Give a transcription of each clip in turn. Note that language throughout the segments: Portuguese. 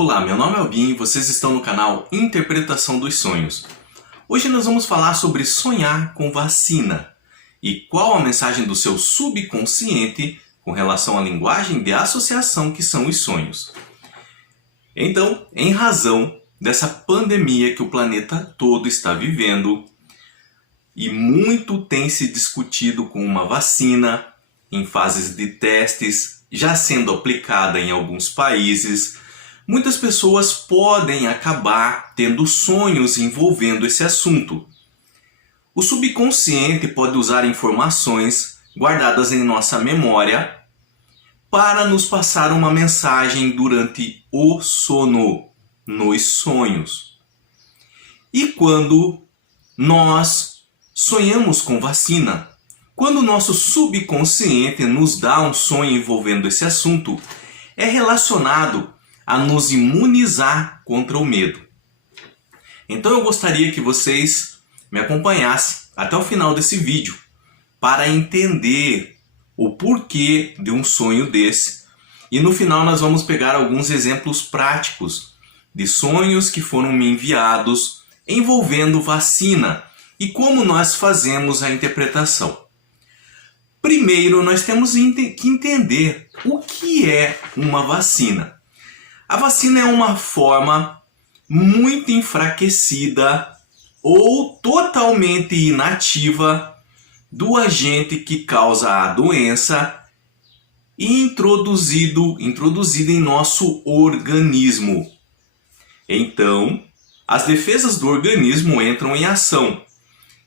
Olá, meu nome é Albin e vocês estão no canal Interpretação dos Sonhos. Hoje nós vamos falar sobre sonhar com vacina e qual a mensagem do seu subconsciente com relação à linguagem de associação que são os sonhos. Então, em razão dessa pandemia que o planeta todo está vivendo e muito tem se discutido com uma vacina em fases de testes, já sendo aplicada em alguns países, muitas pessoas podem acabar tendo sonhos envolvendo esse assunto. O subconsciente pode usar informações guardadas em nossa memória para nos passar uma mensagem durante o sono, nos sonhos. E quando nós sonhamos com vacina, quando o nosso subconsciente nos dá um sonho envolvendo esse assunto, é relacionado a nos imunizar contra o medo. Então eu gostaria que vocês me acompanhassem até o final desse vídeo para entender o porquê de um sonho desse. E no final nós vamos pegar alguns exemplos práticos de sonhos que foram me enviados envolvendo vacina e como nós fazemos a interpretação. Primeiro, nós temos que entender o que é uma vacina. A vacina é uma forma muito enfraquecida ou totalmente inativa do agente que causa a doença e introduzida em nosso organismo. Então, as defesas do organismo entram em ação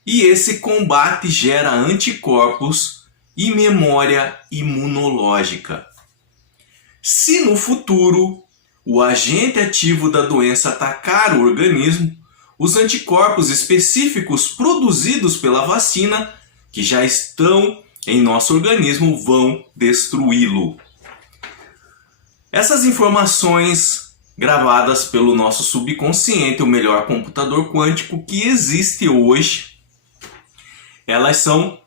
e esse combate gera anticorpos e memória imunológica. Se no futuro o agente ativo da doença atacar o organismo, os anticorpos específicos produzidos pela vacina, que já estão em nosso organismo, vão destruí-lo. Essas informações gravadas pelo nosso subconsciente, o melhor computador quântico que existe hoje, elas são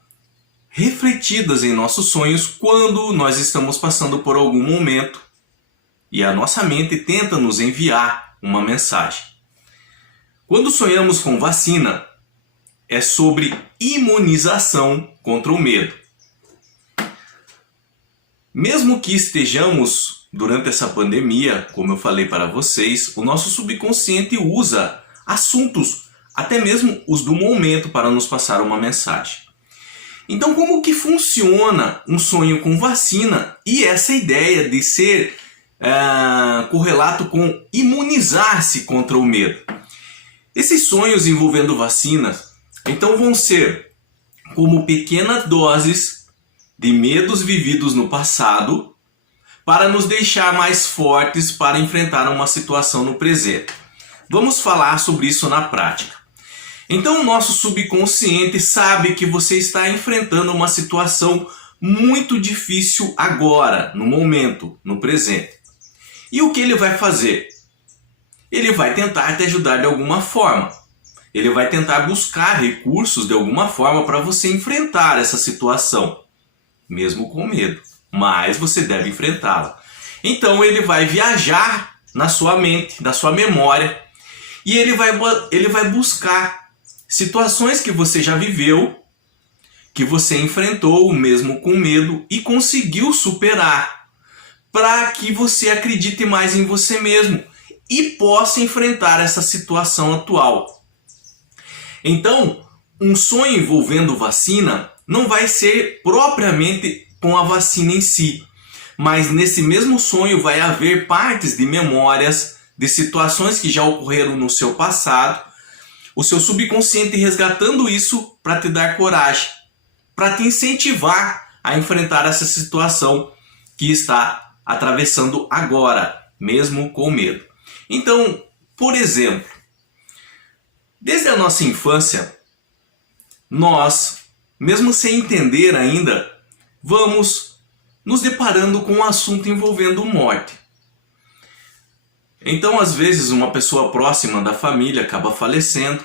refletidas em nossos sonhos quando nós estamos passando por algum momento e a nossa mente tenta nos enviar uma mensagem. Quando sonhamos com vacina, é sobre imunização contra o medo. Mesmo que estejamos durante essa pandemia, como eu falei para vocês, o nosso subconsciente usa assuntos, até mesmo os do momento, para nos passar uma mensagem. Então, como que funciona um sonho com vacina e essa ideia de ser correlato com imunizar-se contra o medo? Esses sonhos envolvendo vacinas, então, vão ser como pequenas doses de medos vividos no passado para nos deixar mais fortes para enfrentar uma situação no presente. Vamos falar sobre isso na prática. Então o nosso subconsciente sabe que você está enfrentando uma situação muito difícil agora, no momento, no presente. E o que ele vai fazer? Ele vai tentar te ajudar de alguma forma. Ele vai tentar buscar recursos de alguma forma para você enfrentar essa situação, mesmo com medo, mas você deve enfrentá-la. Então ele vai viajar na sua mente, na sua memória, e ele vai buscar situações que você já viveu, que você enfrentou mesmo com medo e conseguiu superar, para que você acredite mais em você mesmo e possa enfrentar essa situação atual. Então, um sonho envolvendo vacina não vai ser propriamente com a vacina em si, mas nesse mesmo sonho vai haver partes de memórias, de situações que já ocorreram no seu passado, o seu subconsciente resgatando isso para te dar coragem, para te incentivar a enfrentar essa situação que está atravessando agora, mesmo com medo. Então, por exemplo, desde a nossa infância, nós, mesmo sem entender ainda, vamos nos deparando com um assunto envolvendo morte. Então, às vezes, uma pessoa próxima da família acaba falecendo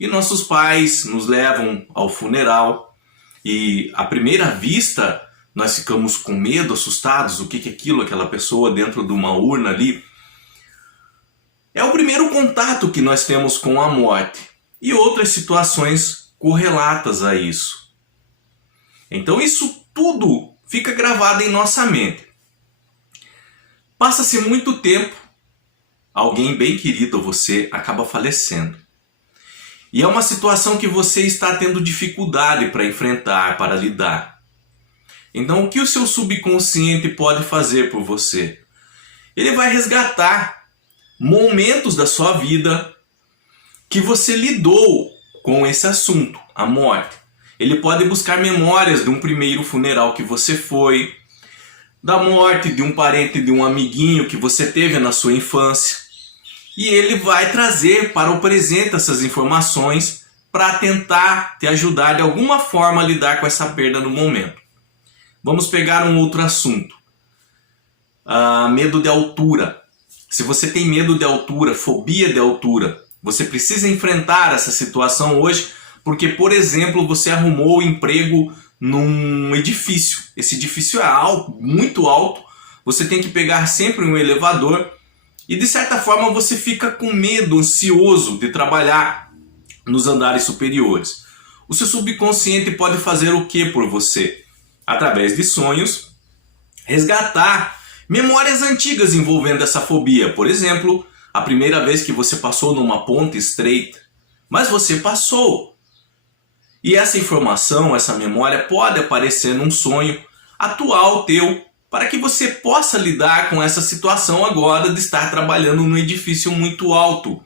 e nossos pais nos levam ao funeral e, à primeira vista, nós ficamos com medo, assustados, o que é aquilo, aquela pessoa dentro de uma urna ali. É o primeiro contato que nós temos com a morte e outras situações correlatas a isso. Então isso tudo fica gravado em nossa mente. Passa-se muito tempo, alguém bem querido a você acaba falecendo. E é uma situação que você está tendo dificuldade para enfrentar, para lidar. Então o que o seu subconsciente pode fazer por você? Ele vai resgatar momentos da sua vida que você lidou com esse assunto, a morte. Ele pode buscar memórias de um primeiro funeral que você foi, da morte de um parente, de um amiguinho que você teve na sua infância. E ele vai trazer para o presente essas informações para tentar te ajudar de alguma forma a lidar com essa perda no momento. Vamos pegar um outro assunto. Medo de altura. Se você tem medo de altura, fobia de altura, você precisa enfrentar essa situação hoje porque, por exemplo, você arrumou o emprego num edifício. Esse edifício é alto, muito alto. Você tem que pegar sempre um elevador e, de certa forma, você fica com medo, ansioso de trabalhar nos andares superiores. O seu subconsciente pode fazer o que por você? Através de sonhos, resgatar memórias antigas envolvendo essa fobia. Por exemplo, a primeira vez que você passou numa ponte estreita, mas você passou. E essa informação, essa memória pode aparecer num sonho atual teu, para que você possa lidar com essa situação agora de estar trabalhando num edifício muito alto.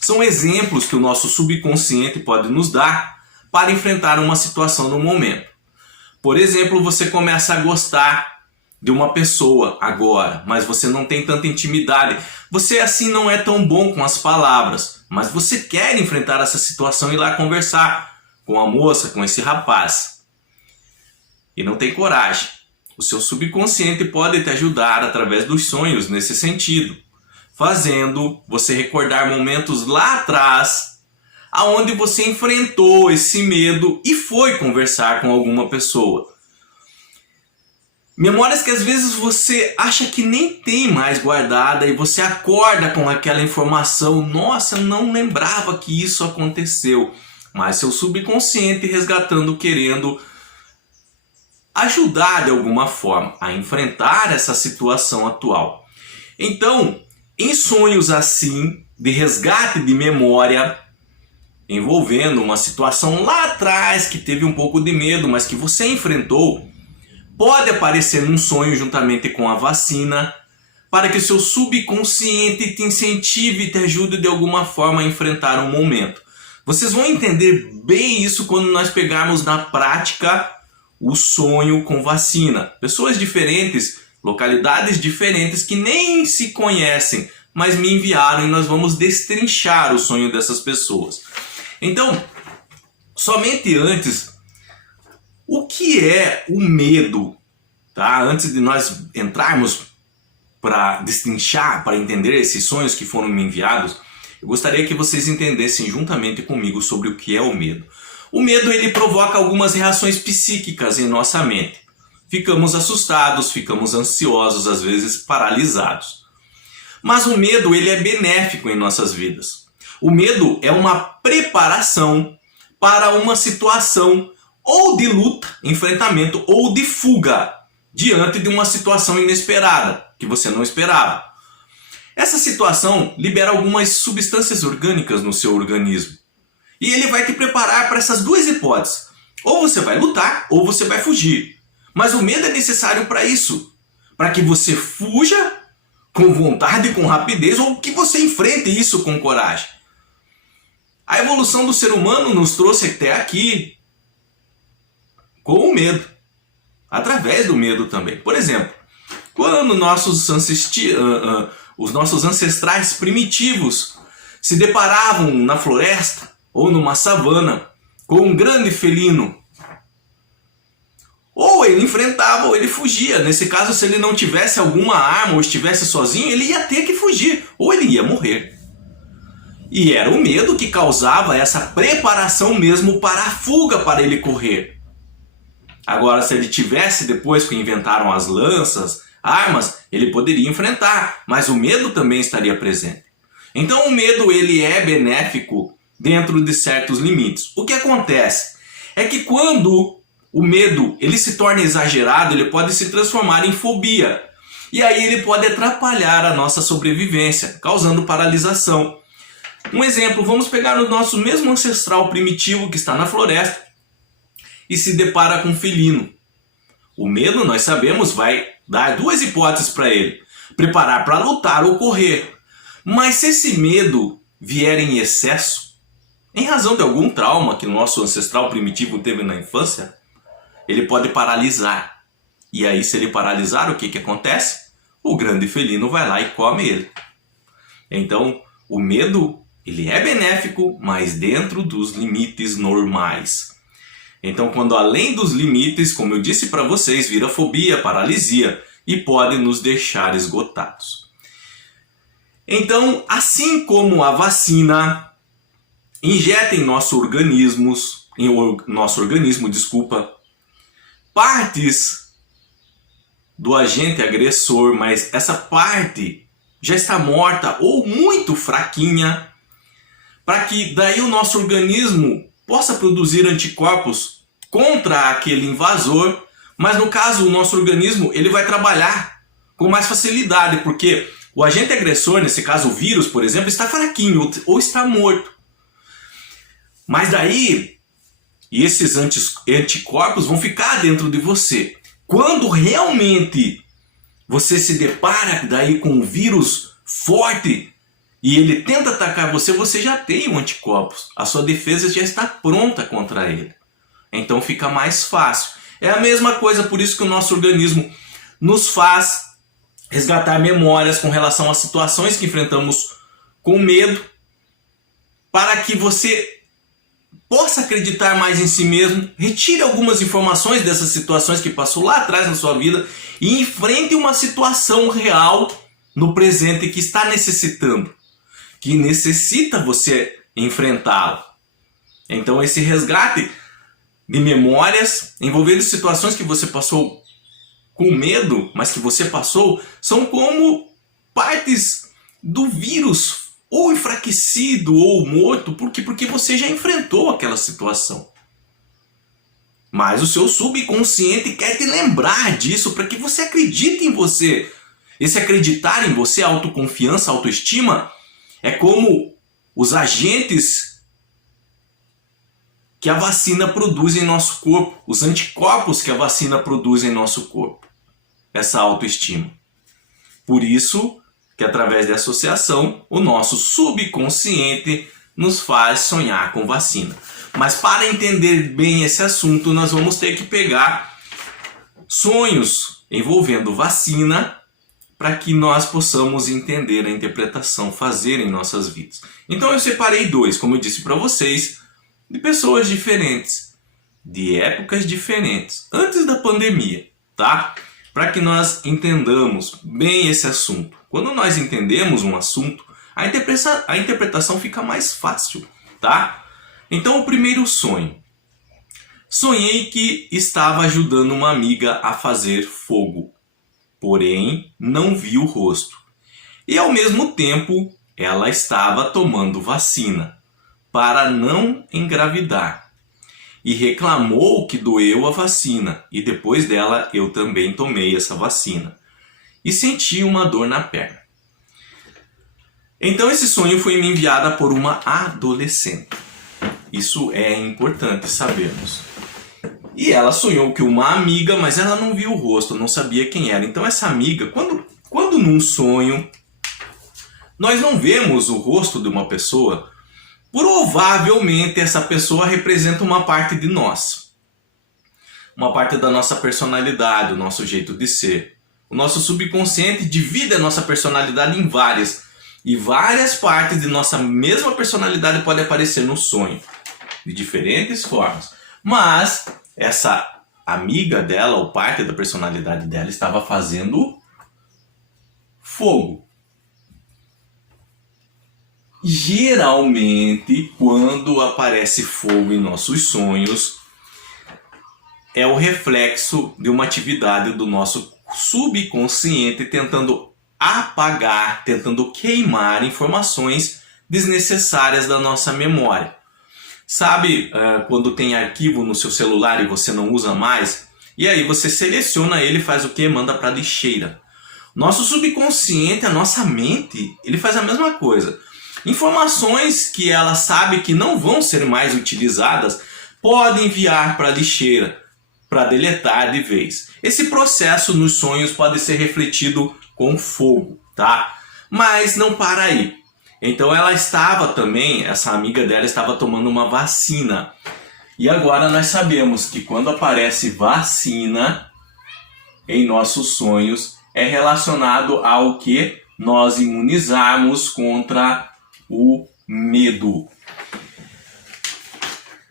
São exemplos que o nosso subconsciente pode nos dar para enfrentar uma situação no momento. Por exemplo, você começa a gostar de uma pessoa agora, mas você não tem tanta intimidade. Você assim não é tão bom com as palavras, mas você quer enfrentar essa situação e ir lá conversar com a moça, com esse rapaz. E não tem coragem. O seu subconsciente pode te ajudar através dos sonhos nesse sentido, fazendo você recordar momentos lá atrás, aonde você enfrentou esse medo e foi conversar com alguma pessoa. Memórias que às vezes você acha que nem tem mais guardada e você acorda com aquela informação. Nossa, eu não lembrava que isso aconteceu. Mas seu subconsciente resgatando, querendo ajudar de alguma forma a enfrentar essa situação atual. Então, em sonhos assim, de resgate de memória, envolvendo uma situação lá atrás que teve um pouco de medo, mas que você enfrentou, pode aparecer num sonho juntamente com a vacina, para que o seu subconsciente te incentive e te ajude de alguma forma a enfrentar um momento. Vocês vão entender bem isso quando nós pegarmos na prática o sonho com vacina. Pessoas diferentes, localidades diferentes que nem se conhecem, mas me enviaram e nós vamos destrinchar o sonho dessas pessoas. Então, somente antes, o que é o medo? Tá? Antes de nós entrarmos para destrinchar, para entender esses sonhos que foram me enviados, eu gostaria que vocês entendessem juntamente comigo sobre o que é o medo. O medo ele provoca algumas reações psíquicas em nossa mente. Ficamos assustados, ficamos ansiosos, às vezes paralisados. Mas o medo ele é benéfico em nossas vidas. O medo é uma preparação para uma situação ou de luta, enfrentamento ou de fuga diante de uma situação inesperada que você não esperava. Essa situação libera algumas substâncias orgânicas no seu organismo. E ele vai te preparar para essas duas hipóteses. Ou você vai lutar, ou você vai fugir. Mas o medo é necessário para isso. Para que você fuja com vontade, com rapidez, ou que você enfrente isso com coragem. A evolução do ser humano nos trouxe até aqui com o medo. Através do medo também. Por exemplo, quando os nossos ancestrais primitivos se deparavam na floresta ou numa savana com um grande felino, ou ele enfrentava ou ele fugia. Nesse caso, se ele não tivesse alguma arma ou estivesse sozinho, ele ia ter que fugir ou ele ia morrer. E era o medo que causava essa preparação mesmo para a fuga, para ele correr. Agora, se ele tivesse, depois que inventaram as lanças, armas, ele poderia enfrentar, mas o medo também estaria presente. Então o medo ele é benéfico dentro de certos limites. O que acontece é que quando o medo ele se torna exagerado, ele pode se transformar em fobia. E aí ele pode atrapalhar a nossa sobrevivência, causando paralisação. Um exemplo, vamos pegar o nosso mesmo ancestral primitivo que está na floresta e se depara com um felino. O medo, nós sabemos, vai dar duas hipóteses para ele: preparar para lutar ou correr. Mas se esse medo vier em excesso, em razão de algum trauma que o nosso ancestral primitivo teve na infância, ele pode paralisar. E aí, se ele paralisar, o que acontece? O grande felino vai lá e come ele. Então, o medo ele é benéfico, mas dentro dos limites normais. Então, quando além dos limites, como eu disse para vocês, vira fobia, paralisia e pode nos deixar esgotados. Então, assim como a vacina injeta em nosso organismo, partes do agente agressor, mas essa parte já está morta ou muito fraquinha, para que daí o nosso organismo possa produzir anticorpos contra aquele invasor, mas no caso o nosso organismo ele vai trabalhar com mais facilidade, porque o agente agressor, nesse caso o vírus, por exemplo, está fraquinho ou está morto. Mas daí esses anticorpos vão ficar dentro de você. Quando realmente você se depara daí com um vírus forte e ele tenta atacar você, você já tem um anticorpos. A sua defesa já está pronta contra ele. Então fica mais fácil. É a mesma coisa, por isso que o nosso organismo nos faz resgatar memórias com relação às situações que enfrentamos com medo, para que você possa acreditar mais em si mesmo, retire algumas informações dessas situações que passou lá atrás na sua vida e enfrente uma situação real no presente que está necessitando, que necessita você enfrentá-la. Então esse resgate de memórias envolvendo situações que você passou com medo, mas que você passou, são como partes do vírus ou enfraquecido ou morto, porque você já enfrentou aquela situação. Mas o seu subconsciente quer te lembrar disso para que você acredite em você. Esse acreditar em você, autoconfiança, autoestima, é como os agentes que a vacina produz em nosso corpo, os anticorpos que a vacina produz em nosso corpo. Essa autoestima. Por isso que através da associação, o nosso subconsciente nos faz sonhar com vacina. Mas para entender bem esse assunto, nós vamos ter que pegar sonhos envolvendo vacina para que nós possamos entender a interpretação, fazer em nossas vidas. Então eu separei dois, como eu disse para vocês, de pessoas diferentes, de épocas diferentes, antes da pandemia, tá? Para que nós entendamos bem esse assunto. Quando nós entendemos um assunto, a interpretação fica mais fácil, tá? Então o primeiro sonho. Sonhei que estava ajudando uma amiga a fazer fogo, porém não vi o rosto. E ao mesmo tempo ela estava tomando vacina para não engravidar. E reclamou que doeu a vacina, e depois dela eu também tomei essa vacina. E senti uma dor na perna. Então esse sonho foi me enviado por uma adolescente. Isso é importante sabermos. E ela sonhou que uma amiga, mas ela não viu o rosto, não sabia quem era. Então essa amiga, quando num sonho nós não vemos o rosto de uma pessoa, provavelmente essa pessoa representa uma parte de nós. Uma parte da nossa personalidade, o nosso jeito de ser. O nosso subconsciente divide a nossa personalidade em várias. E várias partes de nossa mesma personalidade podem aparecer no sonho. De diferentes formas. Mas essa amiga dela, ou parte da personalidade dela, estava fazendo fogo. Geralmente, quando aparece fogo em nossos sonhos, é o reflexo de uma atividade do nosso subconsciente tentando apagar, tentando queimar informações desnecessárias da nossa memória. Sabe quando tem arquivo no seu celular e você não usa mais? E aí você seleciona ele e faz o que? Manda para a lixeira. Nosso subconsciente, a nossa mente, ele faz a mesma coisa. Informações que ela sabe que não vão ser mais utilizadas, pode enviar para a lixeira, para deletar de vez. Esse processo nos sonhos pode ser refletido com fogo, tá? Mas não para aí. Então ela estava também, essa amiga dela estava tomando uma vacina. E agora nós sabemos que quando aparece vacina em nossos sonhos, é relacionado ao que nós imunizarmos contra o medo.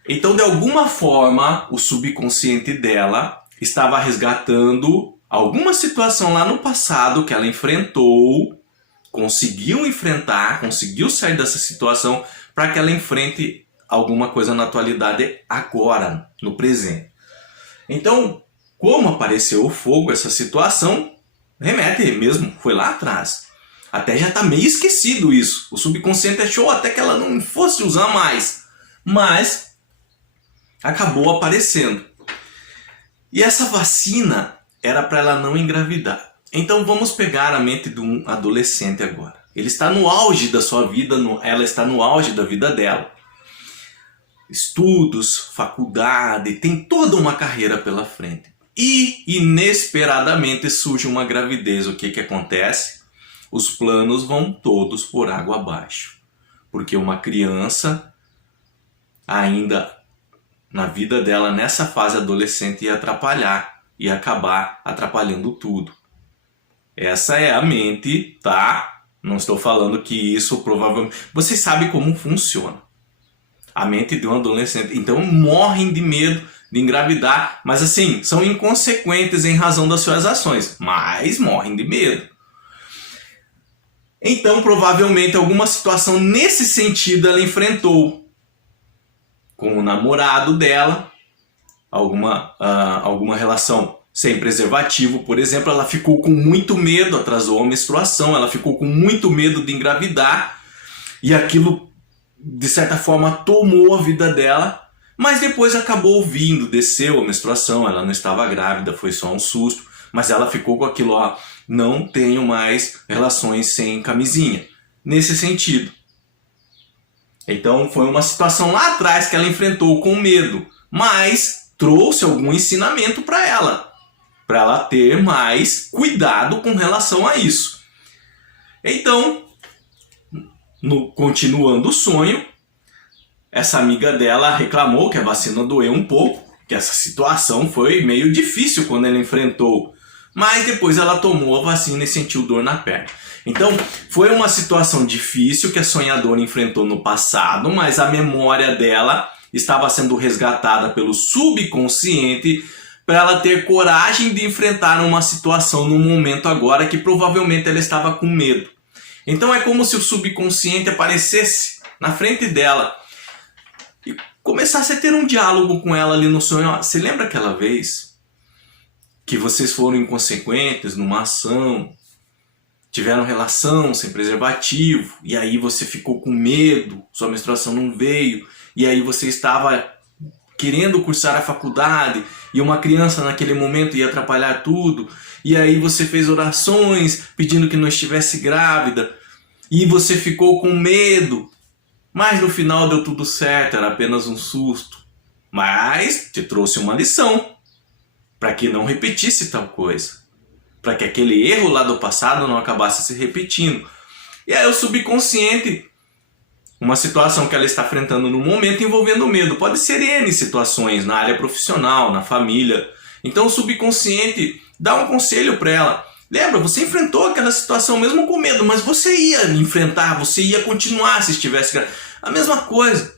Então, de alguma forma, o subconsciente dela estava resgatando alguma situação lá no passado que ela enfrentou, conseguiu enfrentar, conseguiu sair dessa situação para que ela enfrente alguma coisa na atualidade agora, no presente. Então, como apareceu o fogo, essa situação remete mesmo, foi lá atrás. Até já está meio esquecido isso. O subconsciente achou até que ela não fosse usar mais, mas acabou aparecendo. E essa vacina era para ela não engravidar. Então vamos pegar a mente de um adolescente agora. Ele está no auge da sua vida, ela está no auge da vida dela. Estudos, faculdade, tem toda uma carreira pela frente. E inesperadamente surge uma gravidez. O que acontece? Os planos vão todos por água abaixo. Porque uma criança ainda na vida dela, nessa fase adolescente, ia atrapalhar, ia acabar atrapalhando tudo. Essa é a mente, tá? Não estou falando que isso provavelmente... Vocês sabem como funciona a mente de um adolescente. Então morrem de medo de engravidar, mas assim, são inconsequentes em razão das suas ações, mas morrem de medo. Então provavelmente alguma situação nesse sentido ela enfrentou com o namorado dela, alguma relação sem preservativo, por exemplo. Ela ficou com muito medo, atrasou a menstruação, ela ficou com muito medo de engravidar, e aquilo de certa forma tomou a vida dela, mas depois acabou vindo, desceu a menstruação, ela não estava grávida, foi só um susto, mas ela ficou com aquilo, ó, não tenho mais relações sem camisinha, nesse sentido. Então foi uma situação lá atrás que ela enfrentou com medo, mas trouxe algum ensinamento para ela ter mais cuidado com relação a isso. Então, continuando o sonho, essa amiga dela reclamou que a vacina doeu um pouco, que essa situação foi meio difícil quando ela enfrentou, mas depois ela tomou a vacina e sentiu dor na perna. Então, foi uma situação difícil que a sonhadora enfrentou no passado, mas a memória dela estava sendo resgatada pelo subconsciente para ela ter coragem de enfrentar uma situação no momento agora que provavelmente ela estava com medo. Então é como se o subconsciente aparecesse na frente dela e começasse a ter um diálogo com ela ali no sonho. Você lembra aquela vez que vocês foram inconsequentes numa ação, tiveram relação sem preservativo, e aí você ficou com medo, sua menstruação não veio, e aí você estava querendo cursar a faculdade, e uma criança naquele momento ia atrapalhar tudo, e aí você fez orações pedindo que não estivesse grávida, e você ficou com medo, mas no final deu tudo certo, era apenas um susto. Mas te trouxe uma lição, para que não repetisse tal coisa, para que aquele erro lá do passado não acabasse se repetindo. E aí o subconsciente, uma situação que ela está enfrentando no momento envolvendo medo, pode ser N situações, na área profissional, na família. Então o subconsciente dá um conselho para ela. Lembra, você enfrentou aquela situação mesmo com medo, mas você ia enfrentar, você ia continuar se estivesse... A mesma coisa.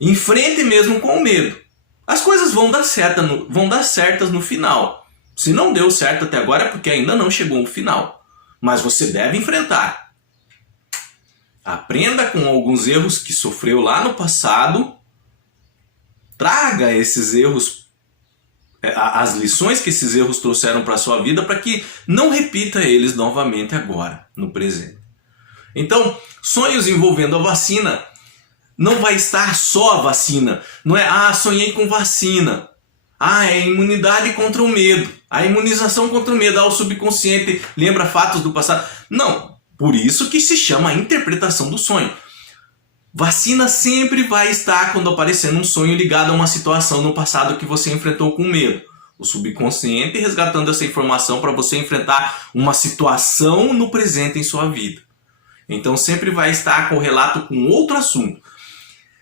Enfrente mesmo com medo. As coisas vão dar certas no final. Se não deu certo até agora é porque ainda não chegou ao final. Mas você deve enfrentar. Aprenda com alguns erros que sofreu lá no passado. Traga esses erros as lições que esses erros trouxeram para a sua vida, para que não repita eles novamente agora, no presente. Então, sonhos envolvendo a vacina, não vai estar só a vacina. Não é, sonhei com vacina. É imunidade contra o medo. A imunização contra o medo. O subconsciente lembra fatos do passado. Não, por isso que se chama a interpretação do sonho. Vacina sempre vai estar quando aparecer um sonho ligado a uma situação no passado que você enfrentou com medo. O subconsciente resgatando essa informação para você enfrentar uma situação no presente em sua vida. Então sempre vai estar correlato com outro assunto.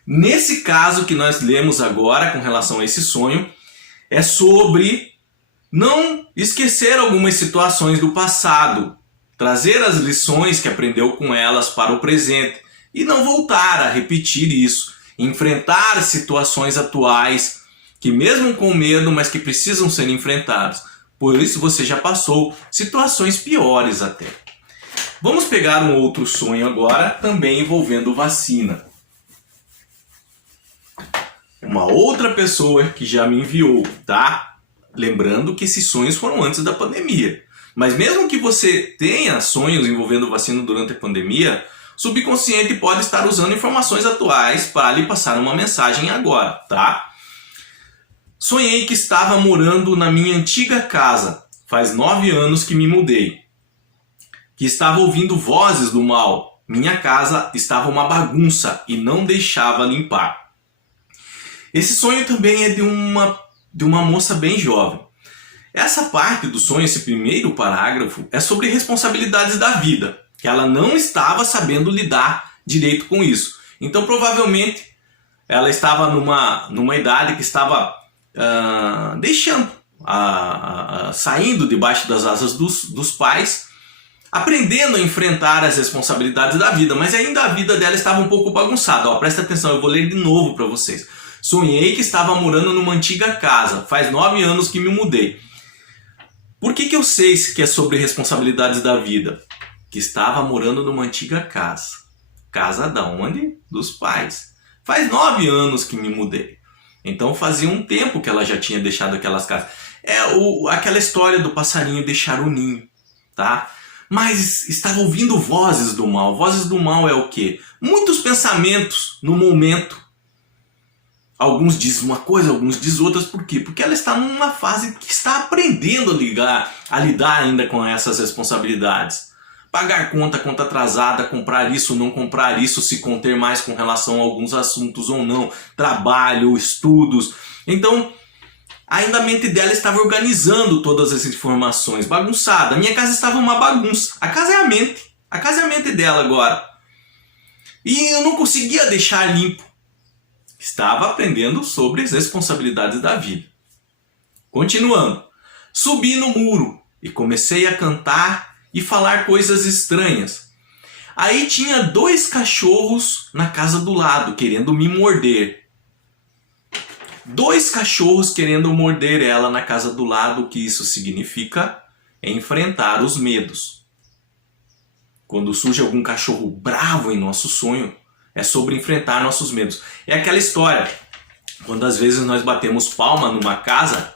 Nesse caso que nós lemos agora com relação a esse sonho, é sobre não esquecer algumas situações do passado, trazer as lições que aprendeu com elas para o presente e não voltar a repetir isso, enfrentar situações atuais que mesmo com medo, mas que precisam ser enfrentadas. Por isso você já passou situações piores até. Vamos pegar um outro sonho agora, também envolvendo vacina. Uma outra pessoa que já me enviou, tá? Lembrando que esses sonhos foram antes da pandemia. Mas mesmo que você tenha sonhos envolvendo vacina durante a pandemia, o subconsciente pode estar usando informações atuais para lhe passar uma mensagem agora, tá? Sonhei que estava morando na minha antiga casa. Faz 9 anos que me mudei. Que estava ouvindo vozes do mal. Minha casa estava uma bagunça e não deixava limpar. Esse sonho também é de uma moça bem jovem. Essa parte do sonho, esse primeiro parágrafo, é sobre responsabilidades da vida, que ela não estava sabendo lidar direito com isso. Então provavelmente ela estava numa idade que estava saindo debaixo das asas dos pais, aprendendo a enfrentar as responsabilidades da vida, mas ainda a vida dela estava um pouco bagunçada. Presta atenção, eu vou ler de novo para vocês. Sonhei que estava morando numa antiga casa. Faz 9 anos que me mudei. Por que eu sei que é sobre responsabilidades da vida? Que estava morando numa antiga casa. Casa da onde? Dos pais. Faz 9 anos que me mudei. Então fazia um tempo que ela já tinha deixado aquelas casas. Aquela história do passarinho deixar o ninho, tá? Mas estava ouvindo vozes do mal. Vozes do mal é o quê? Muitos pensamentos no momento. Alguns dizem uma coisa, alguns dizem outras. Por quê? Porque ela está numa fase que está aprendendo a lidar ainda com essas responsabilidades. Pagar conta atrasada, comprar isso, não comprar isso, se conter mais com relação a alguns assuntos ou não. Trabalho, estudos. Então, ainda a mente dela estava organizando todas as informações. Bagunçada. A minha casa estava uma bagunça. A casa é a mente. A casa é a mente dela agora. E eu não conseguia deixar limpo. Estava aprendendo sobre as responsabilidades da vida. Continuando. Subi no muro e comecei a cantar e falar coisas estranhas. Aí tinha 2 cachorros na casa do lado querendo me morder. 2 cachorros querendo morder ela na casa do lado. O que isso significa? É enfrentar os medos. Quando surge algum cachorro bravo em nosso sonho, é sobre enfrentar nossos medos. É aquela história, quando às vezes nós batemos palma numa casa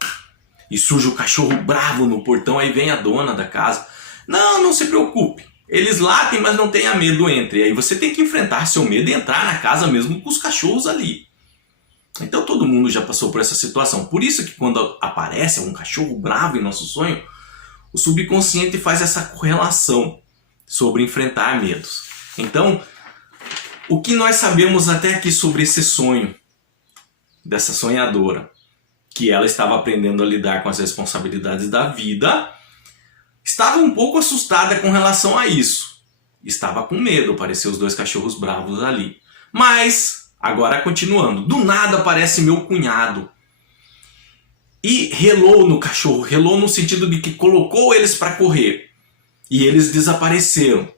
e surge o cachorro bravo no portão, aí vem a dona da casa. Não se preocupe, eles latem, mas não tenha medo, entre. E aí você tem que enfrentar seu medo e entrar na casa mesmo com os cachorros ali. Então todo mundo já passou por essa situação. Por isso que quando aparece um cachorro bravo em nosso sonho, o subconsciente faz essa correlação sobre enfrentar medos. Então, o que nós sabemos até aqui sobre esse sonho dessa sonhadora? Que ela estava aprendendo a lidar com as responsabilidades da vida, estava um pouco assustada com relação a isso. Estava com medo, apareceu os 2 cachorros bravos ali. Mas, agora continuando, do nada aparece meu cunhado. E relou no cachorro, relou no sentido de que colocou eles para correr. E eles desapareceram.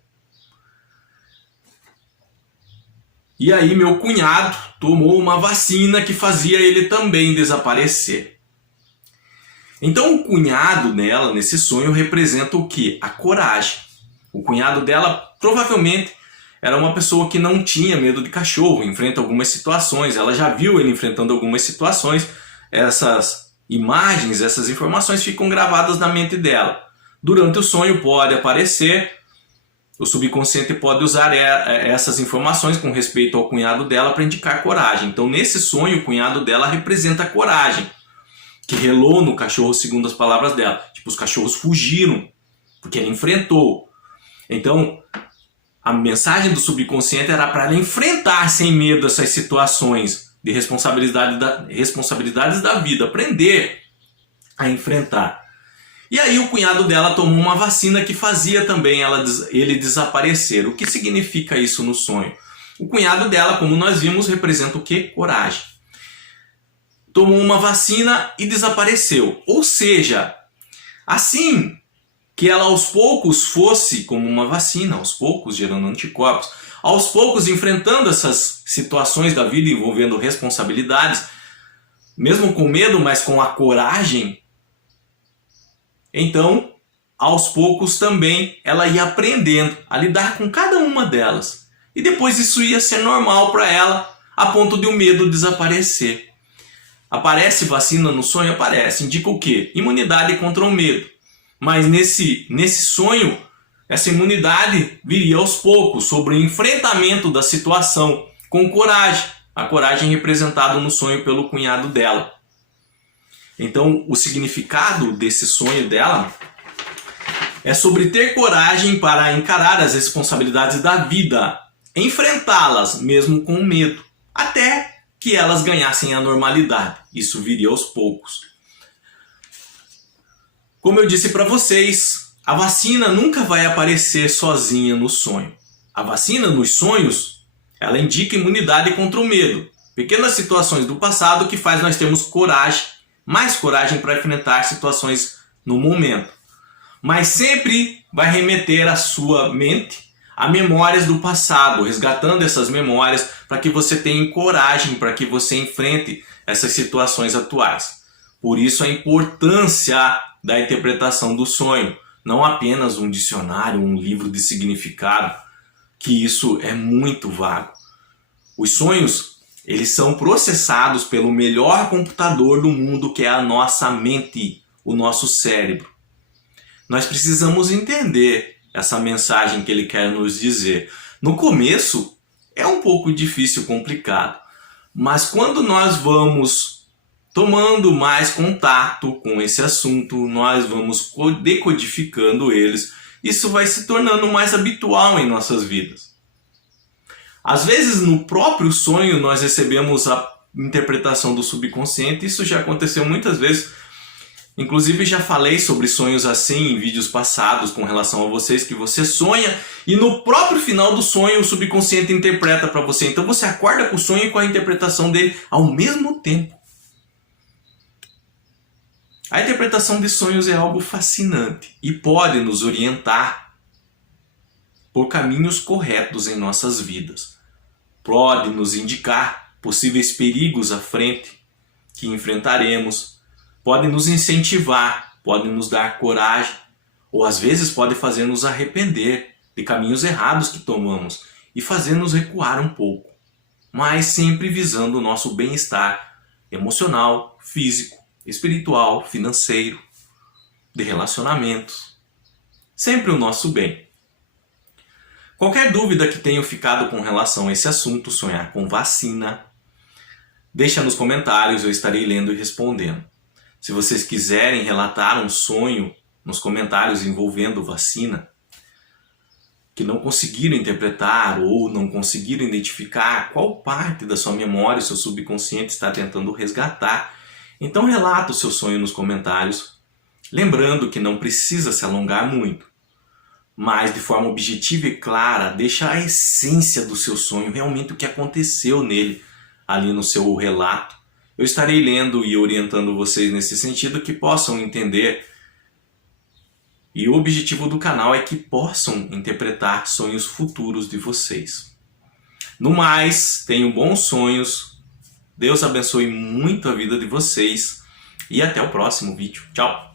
E aí meu cunhado tomou uma vacina que fazia ele também desaparecer. Então o cunhado dela, nesse sonho, representa o quê? A coragem. O cunhado dela provavelmente era uma pessoa que não tinha medo de cachorro, enfrenta algumas situações. Ela já viu ele enfrentando algumas situações. Essas imagens, essas informações ficam gravadas na mente dela. Durante o sonho pode aparecer, o subconsciente pode usar essas informações com respeito ao cunhado dela para indicar coragem. Então nesse sonho o cunhado dela representa a coragem, que relou no cachorro segundo as palavras dela. Tipo, os cachorros fugiram, porque ele enfrentou. Então a mensagem do subconsciente era para ela enfrentar sem medo essas situações de responsabilidades da vida, aprender a enfrentar. E aí o cunhado dela tomou uma vacina que fazia também ele desaparecer. O que significa isso no sonho? O cunhado dela, como nós vimos, representa o quê? Coragem. Tomou uma vacina e desapareceu. Ou seja, assim que ela aos poucos fosse como uma vacina, aos poucos gerando anticorpos, aos poucos enfrentando essas situações da vida envolvendo responsabilidades, mesmo com medo, mas com a coragem, então, aos poucos também ela ia aprendendo a lidar com cada uma delas. E depois isso ia ser normal para ela, a ponto de o medo desaparecer. Aparece vacina no sonho? Aparece. Indica o quê? Imunidade contra o medo. Mas nesse sonho, essa imunidade viria aos poucos, sobre o enfrentamento da situação, com coragem. A coragem representada no sonho pelo cunhado dela. Então, o significado desse sonho dela é sobre ter coragem para encarar as responsabilidades da vida, enfrentá-las mesmo com medo, até que elas ganhassem a normalidade. Isso viria aos poucos. Como eu disse para vocês, a vacina nunca vai aparecer sozinha no sonho. A vacina nos sonhos, ela indica imunidade contra o medo. Pequenas situações do passado que faz nós termos coragem, mais coragem para enfrentar situações no momento. Mas sempre vai remeter a sua mente a memórias do passado, resgatando essas memórias para que você tenha coragem, para que você enfrente essas situações atuais. Por isso a importância da interpretação do sonho, não apenas um dicionário, um livro de significado, que isso é muito vago. Os sonhos, eles são processados pelo melhor computador do mundo, que é a nossa mente, o nosso cérebro. Nós precisamos entender essa mensagem que ele quer nos dizer. No começo é um pouco difícil, complicado, mas quando nós vamos tomando mais contato com esse assunto, nós vamos decodificando eles, isso vai se tornando mais habitual em nossas vidas. Às vezes no próprio sonho nós recebemos a interpretação do subconsciente, isso já aconteceu muitas vezes. Inclusive já falei sobre sonhos assim em vídeos passados com relação a vocês, que você sonha e no próprio final do sonho o subconsciente interpreta para você. Então você acorda com o sonho e com a interpretação dele ao mesmo tempo. A interpretação de sonhos é algo fascinante e pode nos orientar por caminhos corretos em nossas vidas. Pode nos indicar possíveis perigos à frente que enfrentaremos, pode nos incentivar, pode nos dar coragem, ou às vezes pode fazer nos arrepender de caminhos errados que tomamos e fazer nos recuar um pouco, mas sempre visando o nosso bem-estar emocional, físico, espiritual, financeiro, de relacionamentos, sempre o nosso bem. Qualquer dúvida que tenham ficado com relação a esse assunto, sonhar com vacina, deixa nos comentários, eu estarei lendo e respondendo. Se vocês quiserem relatar um sonho nos comentários envolvendo vacina, que não conseguiram interpretar ou não conseguiram identificar qual parte da sua memória o seu subconsciente está tentando resgatar, então relata o seu sonho nos comentários, lembrando que não precisa se alongar muito, mas de forma objetiva e clara, deixa a essência do seu sonho, realmente o que aconteceu nele, ali no seu relato. Eu estarei lendo e orientando vocês nesse sentido, que possam entender. E o objetivo do canal é que possam interpretar sonhos futuros de vocês. No mais, tenham bons sonhos. Deus abençoe muito a vida de vocês. E até o próximo vídeo. Tchau!